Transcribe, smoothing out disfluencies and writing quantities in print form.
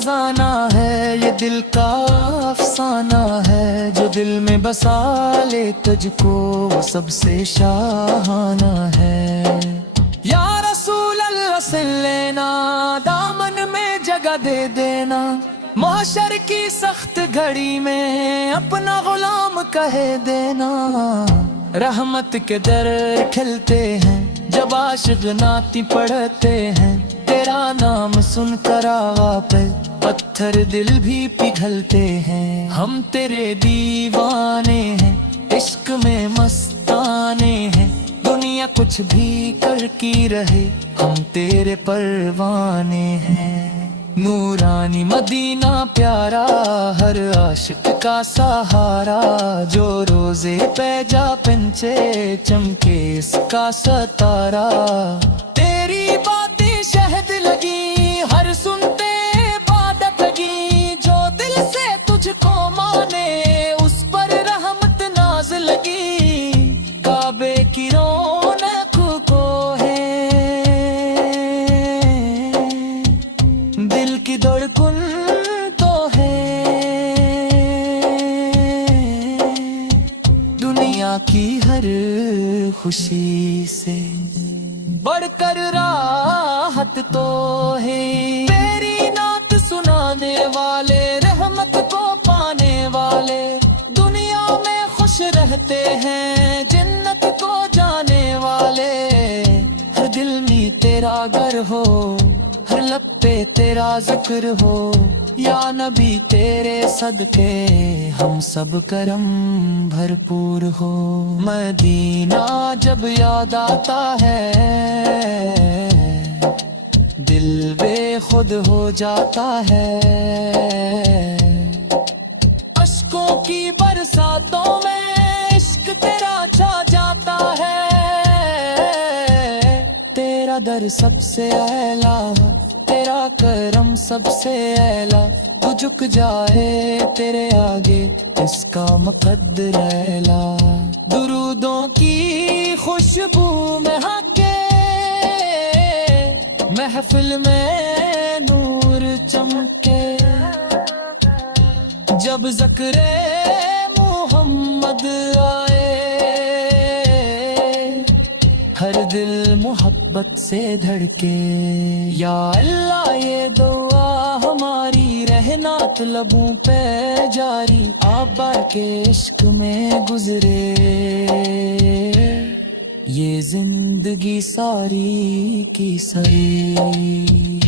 खजाना है, ये दिल का अफसाना है, जो दिल में बसा ले तुझको वो सबसे शाहाना है। या रसूल अल्लाह से लेना, दामन में जगह दे देना, महशर की सख्त घड़ी में अपना गुलाम कहे देना। रहमत के दर खिलते हैं जब आशिक नाती पढ़ते हैं, तेरा नाम सुनकर आवा पे पत्थर दिल भी पिघलते हैं। हम तेरे दीवाने हैं, इश्क में मस्ताने हैं, दुनिया कुछ भी कर की रहे हम तेरे परवाने हैं। नूरानी मदीना प्यारा, हर आशिक का सहारा, जो रोजे पे जा पंचे चमके इसका सतारा। तेरी बातें शहद लगी, हर सुनते इबादत लगी, जो दिल से तुझको माने उस पर रहमत नाज लगी। काबे की रौनक को है दिल की धड़कन तो है, दुनिया की हर खुशी से बढ़कर राहत तो है। तेरी नात सुनाने वाले, रहमत को पाने वाले, दुनिया में खुश रहते हैं जन्नत को जाने वाले। हर दिल में तेरा घर हो, हर लब पे तेरा जिक्र हो, या नबी तेरे सदके हम सब करम भरपूर हो। मदीना जब याद आता है दिल बेखुद हो जाता है। अश्कों की बरसातों में इश्क तेरा छा जाता है। तेरा दर सबसे आला, तेरा करम सबसे आला, तू झुक जाए तेरे आगे इसका मुकद्दर ऐला। दुरूदों की खुशबू महके, महफिल में नूर चमके, जब ज़िक्रे मोहम्मद आए हर दिल मोहब्बत से धड़के। या अल्लाह ये दुआ हमारी रहनात लबों पे जारी, आबा के इश्क में गुजरे ये जिंदगी सारी की सारी।